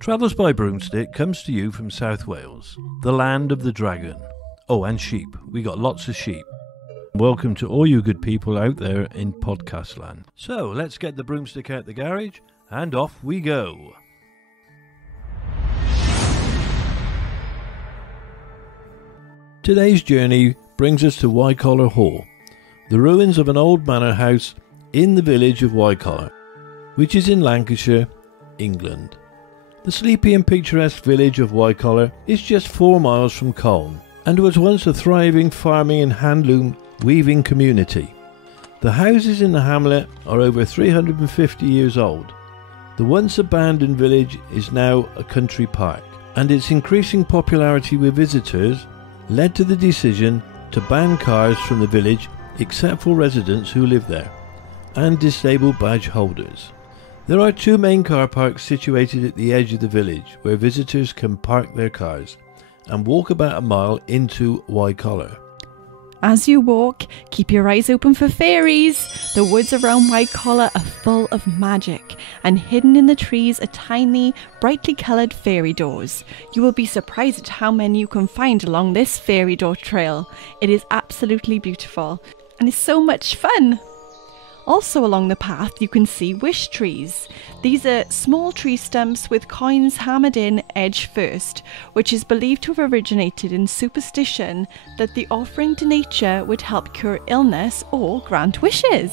Travels by Broomstick comes to you from South Wales, the land of the dragon. Oh, and sheep. We got lots of sheep. Welcome to all you good people out there in podcast land. So, let's get the broomstick out the garage, and off we go. Today's journey brings us to Wycoller Hall, the ruins of an old manor house in the village of Wycoller, which is in Lancashire, England. The sleepy and picturesque village of Wycoller is just 4 miles from Colne and was once a thriving farming and handloom weaving community. The houses in the hamlet are over 350 years old. The once abandoned village is now a country park, and its increasing popularity with visitors led to the decision to ban cars from the village except for residents who live there and disabled badge holders. There are 2 main car parks situated at the edge of the village where visitors can park their cars and walk about a mile into Wycoller. As you walk, keep your eyes open for fairies. The woods around Wycoller are full of magic, and hidden in the trees are tiny, brightly coloured fairy doors. You will be surprised at how many you can find along this fairy door trail. It is absolutely beautiful and is so much fun. Also along the path you can see wish trees. These are small tree stumps with coins hammered in edge first, which is believed to have originated in superstition that the offering to nature would help cure illness or grant wishes.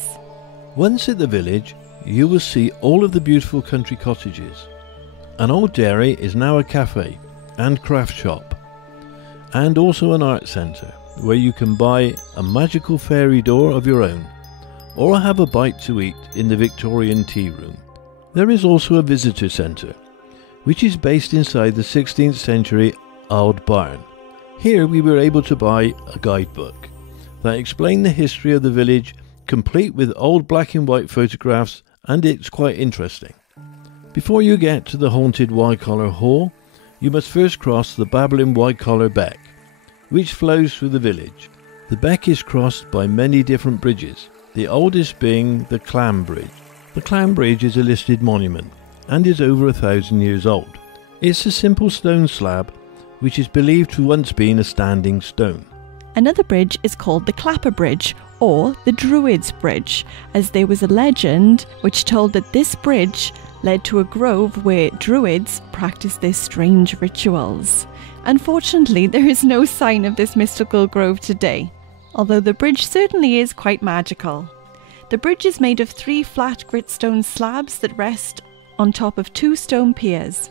Once at the village, you will see all of the beautiful country cottages. An old dairy is now a cafe and craft shop, and also an art centre where you can buy a magical fairy door of your own, or have a bite to eat in the Victorian tea room. There is also a visitor centre, which is based inside the 16th century old barn. Here we were able to buy a guidebook that explained the history of the village, complete with old black and white photographs, and it's quite interesting. Before you get to the haunted Wycoller Hall, you must first cross the babbling Wycoller Beck, which flows through the village. The beck is crossed by many different bridges, the oldest being the Clam Bridge. The Clam Bridge is a listed monument and is over 1,000 years old. It's a simple stone slab which is believed to once been a standing stone. Another bridge is called the Clapper Bridge, or the Druids Bridge, as there was a legend which told that this bridge led to a grove where Druids practiced their strange rituals. Unfortunately, there is no sign of this mystical grove today, although the bridge certainly is quite magical. The bridge is made of 3 flat gritstone slabs that rest on top of 2 stone piers.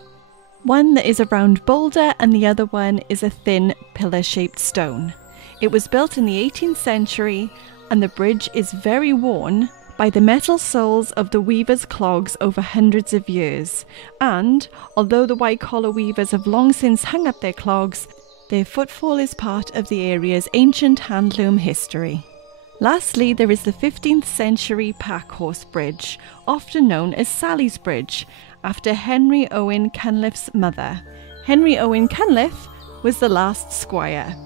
One that is a round boulder and the other one is a thin pillar-shaped stone. It was built in the 18th century, and the bridge is very worn by the metal soles of the weavers' clogs over hundreds of years. And, although the Wycoller weavers have long since hung up their clogs, their footfall is part of the area's ancient handloom history. Lastly, there is the 15th century pack horse bridge, often known as Sally's Bridge, after Henry Owen Cunliffe's mother. Henry Owen Cunliffe was the last squire.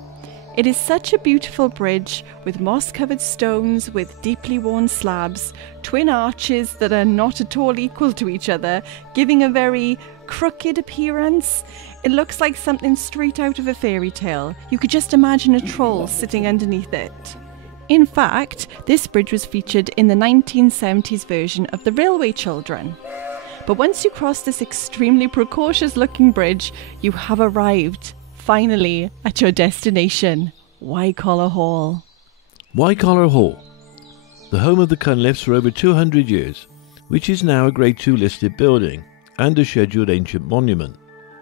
It is such a beautiful bridge with moss-covered stones with deeply worn slabs, twin arches that are not at all equal to each other, giving a very crooked appearance. It looks like something straight out of a fairy tale. You could just imagine a troll sitting underneath it. In fact, this bridge was featured in the 1970s version of The Railway Children. But once you cross this extremely precocious looking bridge, you have arrived, finally, at your destination, Wycoller Hall. Wycoller Hall, the home of the Cunliffes for over 200 years, which is now a Grade 2 listed building and a scheduled ancient monument.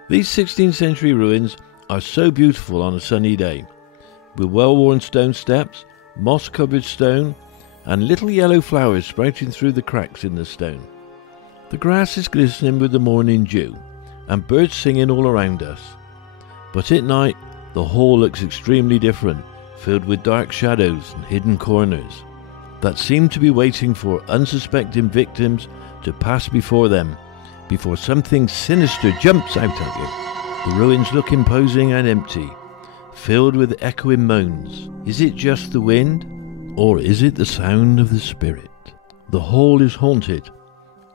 These 16th century ruins are so beautiful on a sunny day, with well-worn stone steps, moss-covered stone, and little yellow flowers sprouting through the cracks in the stone. The grass is glistening with the morning dew, and birds singing all around us. But at night, the hall looks extremely different, filled with dark shadows and hidden corners that seem to be waiting for unsuspecting victims to pass before them, before something sinister jumps out at you. The ruins look imposing and empty, filled with echoing moans. Is it just the wind, or is it the sound of the spirit? The hall is haunted,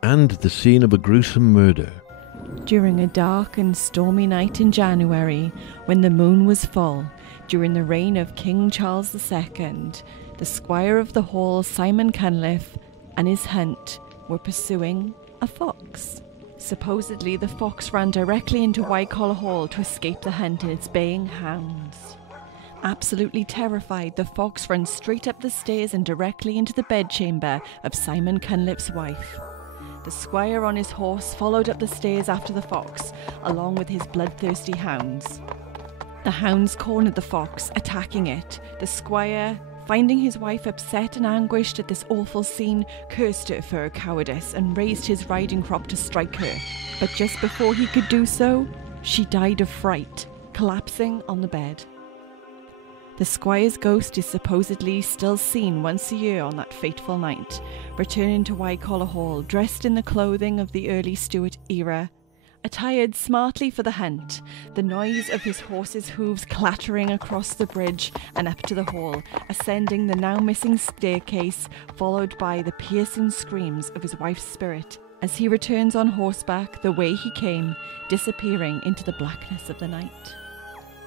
and the scene of a gruesome murder. During a dark and stormy night in January, when the moon was full, during the reign of King Charles II, the squire of the hall, Simon Cunliffe, and his hunt were pursuing a fox. Supposedly, the fox ran directly into Wycoller Hall to escape the hunt and its baying hounds. Absolutely terrified, the fox runs straight up the stairs and directly into the bedchamber of Simon Cunliffe's wife. The squire on his horse followed up the stairs after the fox, along with his bloodthirsty hounds. The hounds cornered the fox, attacking it. The squire, finding his wife upset and anguished at this awful scene, cursed her for her cowardice and raised his riding crop to strike her. But just before he could do so, she died of fright, collapsing on the bed. The squire's ghost is supposedly still seen once a year on that fateful night, returning to Wycoller Hall, dressed in the clothing of the early Stuart era, attired smartly for the hunt, the noise of his horse's hooves clattering across the bridge and up to the hall, ascending the now missing staircase, followed by the piercing screams of his wife's spirit as he returns on horseback the way he came, disappearing into the blackness of the night.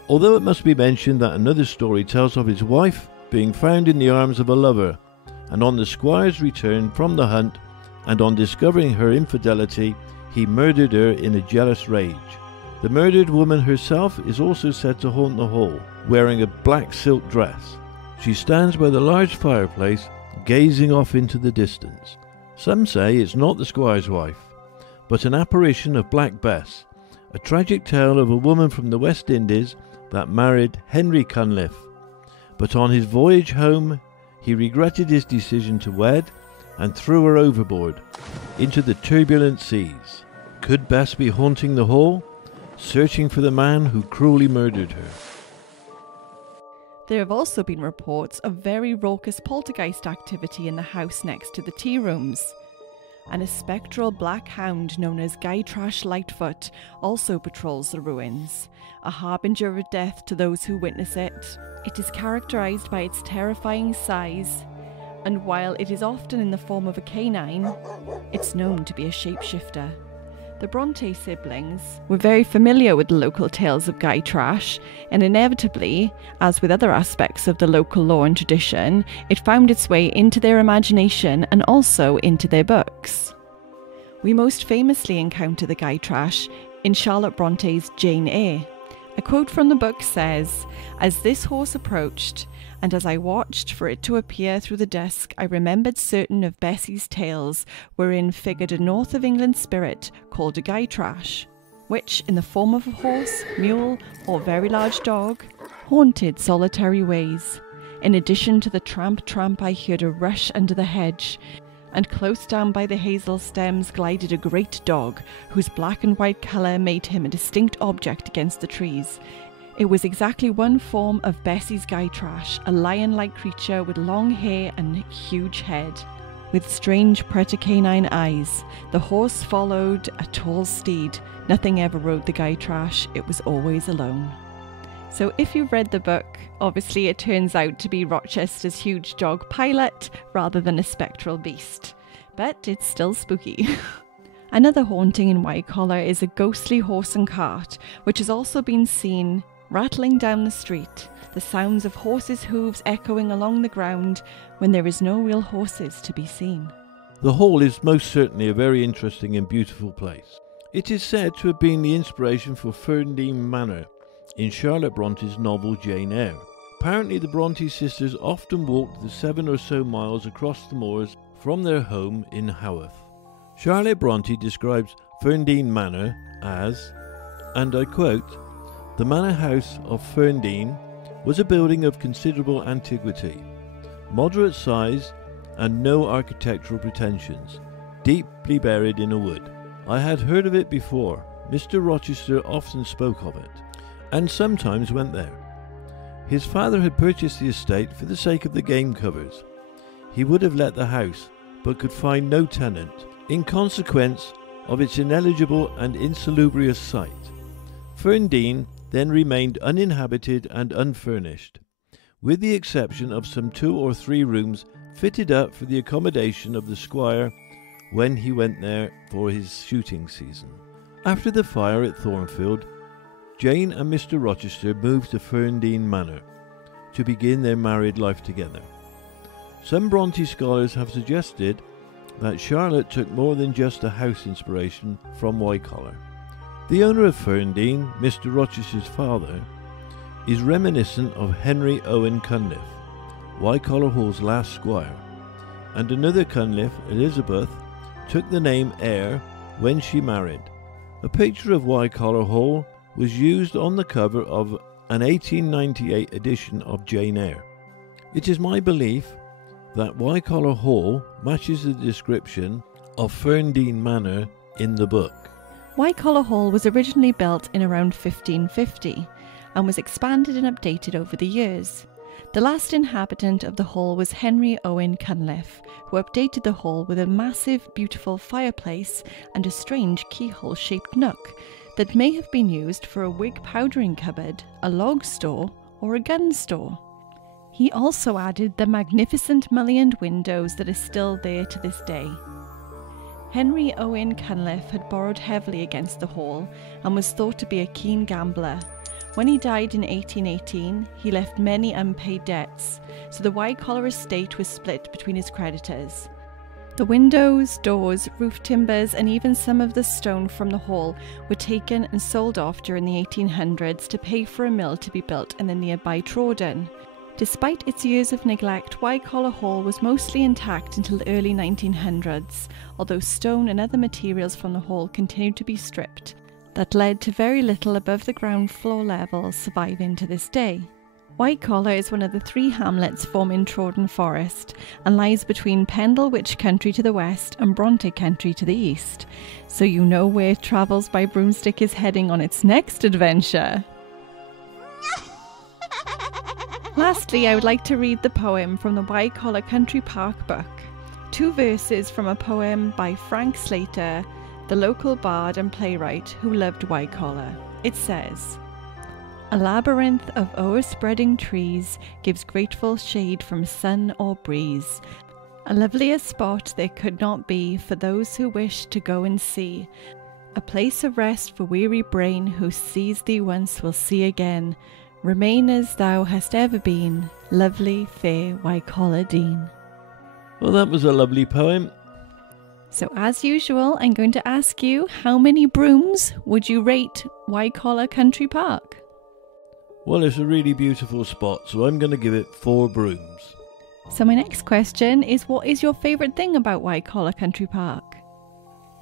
Although it must be mentioned that another story tells of his wife being found in the arms of a lover, and on the squire's return from the hunt, and on discovering her infidelity, he murdered her in a jealous rage. The murdered woman herself is also said to haunt the hall, wearing a black silk dress. She stands by the large fireplace, gazing off into the distance. Some say it's not the squire's wife, but an apparition of Black Bess, a tragic tale of a woman from the West Indies that married Henry Cunliffe, but on his voyage home he regretted his decision to wed and threw her overboard into the turbulent seas. Could Bess be haunting the hall, searching for the man who cruelly murdered her? There have also been reports of very raucous poltergeist activity in the house next to the tea rooms, and a spectral black hound known as Gytrash Lightfoot also patrols the ruins, a harbinger of death to those who witness it. It is characterised by its terrifying size, and while it is often in the form of a canine, it's known to be a shapeshifter. The Bronte siblings were very familiar with the local tales of Gytrash, and inevitably, as with other aspects of the local lore and tradition, it found its way into their imagination and also into their books. We most famously encounter the Gytrash in Charlotte Bronte's Jane Eyre. A quote from the book says, "As this horse approached, and as I watched for it to appear through the dusk, I remembered certain of Bessie's tales, wherein figured a north of England spirit called a Gytrash, which, in the form of a horse, mule, or very large dog, haunted solitary ways. In addition to the tramp, I heard a rush under the hedge, and close down by the hazel stems glided a great dog, whose black and white colour made him a distinct object against the trees. It was exactly one form of Bessie's Gytrash, a lion-like creature with long hair and huge head, with strange pretercanine eyes. The horse followed a tall steed. Nothing ever rode the Gytrash, it was always alone." So if you've read the book, obviously it turns out to be Rochester's huge dog Pilot rather than a spectral beast. But it's still spooky. Another haunting in Wycoller is a ghostly horse and cart, which has also been seen rattling down the street, the sounds of horses' hooves echoing along the ground when there is no real horses to be seen. The hall is most certainly a very interesting and beautiful place. It is said to have been the inspiration for Ferndean Manor in Charlotte Bronte's novel Jane Eyre. Apparently the Bronte sisters often walked the 7 or so miles across the moors from their home in Haworth. Charlotte Bronte describes Ferndean Manor as, and I quote, "The manor house of Ferndean was a building of considerable antiquity, moderate size and no architectural pretensions, deeply buried in a wood. I had heard of it before. Mr. Rochester often spoke of it, and sometimes went there. His father had purchased the estate for the sake of the game covers. He would have let the house, but could find no tenant, in consequence of its ineligible and insalubrious site. Ferndean then remained uninhabited and unfurnished, with the exception of some 2 or 3 rooms fitted up for the accommodation of the squire when he went there for his shooting season. After the fire at Thornfield, Jane and Mr. Rochester moved to Ferndean Manor to begin their married life together. Some Bronte scholars have suggested that Charlotte took more than just a house inspiration from Wycoller. The owner of Ferndean, Mr. Rochester's father, is reminiscent of Henry Owen Cunliffe, Wycoller Hall's last squire, and another Cunliffe, Elizabeth, took the name Eyre when she married. A picture of Wycoller Hall was used on the cover of an 1898 edition of Jane Eyre. It is my belief that Wycoller Hall matches the description of Ferndean Manor in the book. Wycoller Hall was originally built in around 1550 and was expanded and updated over the years. The last inhabitant of the hall was Henry Owen Cunliffe, who updated the hall with a massive, beautiful fireplace and a strange keyhole-shaped nook that may have been used for a wig powdering cupboard, a log store, or a gun store. He also added the magnificent mullioned windows that are still there to this day. Henry Owen Cunliffe had borrowed heavily against the hall and was thought to be a keen gambler. When he died in 1818, he left many unpaid debts, so the Wycoller estate was split between his creditors. The windows, doors, roof timbers, and even some of the stone from the hall were taken and sold off during the 1800s to pay for a mill to be built in the nearby Trawden. Despite its years of neglect, Wycoller Hall was mostly intact until the early 1900s, although stone and other materials from the hall continued to be stripped. That led to very little above the ground floor level surviving to this day. Wycoller is one of the 3 hamlets forming Trawden Forest and lies between Pendlewich country to the west and Bronte country to the east, so you know where Travels by Broomstick is heading on its next adventure. Lastly, I would like to read the poem from the Wycoller Country Park book. 2 verses from a poem by Frank Slater, the local bard and playwright who loved Wycoller. It says, "A labyrinth of o'erspreading trees gives grateful shade from sun or breeze. A lovelier spot there could not be for those who wish to go and see. A place of rest for weary brain who sees thee once will see again. Remain as thou hast ever been, lovely, fair Wycoller Dean." Well, that was a lovely poem. So as usual, I'm going to ask you, how many brooms would you rate Wycoller Country Park? Well, it's a really beautiful spot, so I'm going to give it 4 brooms. So my next question is, what is your favourite thing about Wycoller Country Park?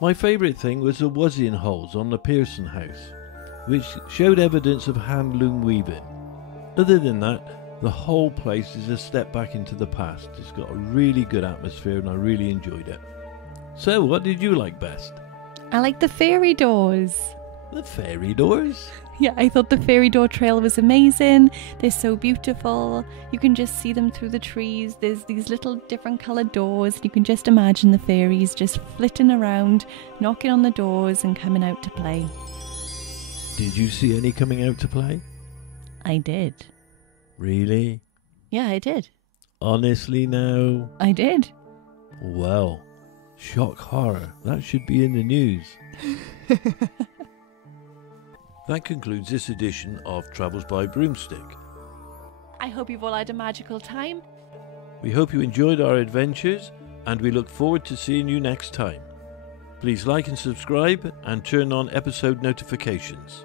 My favourite thing was the wuzzing holes on the Pearson house, which showed evidence of hand-loom weaving. Other than that, the whole place is a step back into the past. It's got a really good atmosphere and I really enjoyed it. So, what did you like best? I like the fairy doors. The fairy doors? Yeah, I thought the fairy door trail was amazing. They're so beautiful. You can just see them through the trees. There's these little different coloured doors. You can just imagine the fairies just flitting around, knocking on the doors and coming out to play. Did you see any coming out to play? I did. Really? Yeah, I did. Honestly now? I did. Well, shock horror. That should be in the news. That concludes this edition of Travels by Broomstick. I hope you've all had a magical time. We hope you enjoyed our adventures and we look forward to seeing you next time. Please like and subscribe and turn on episode notifications.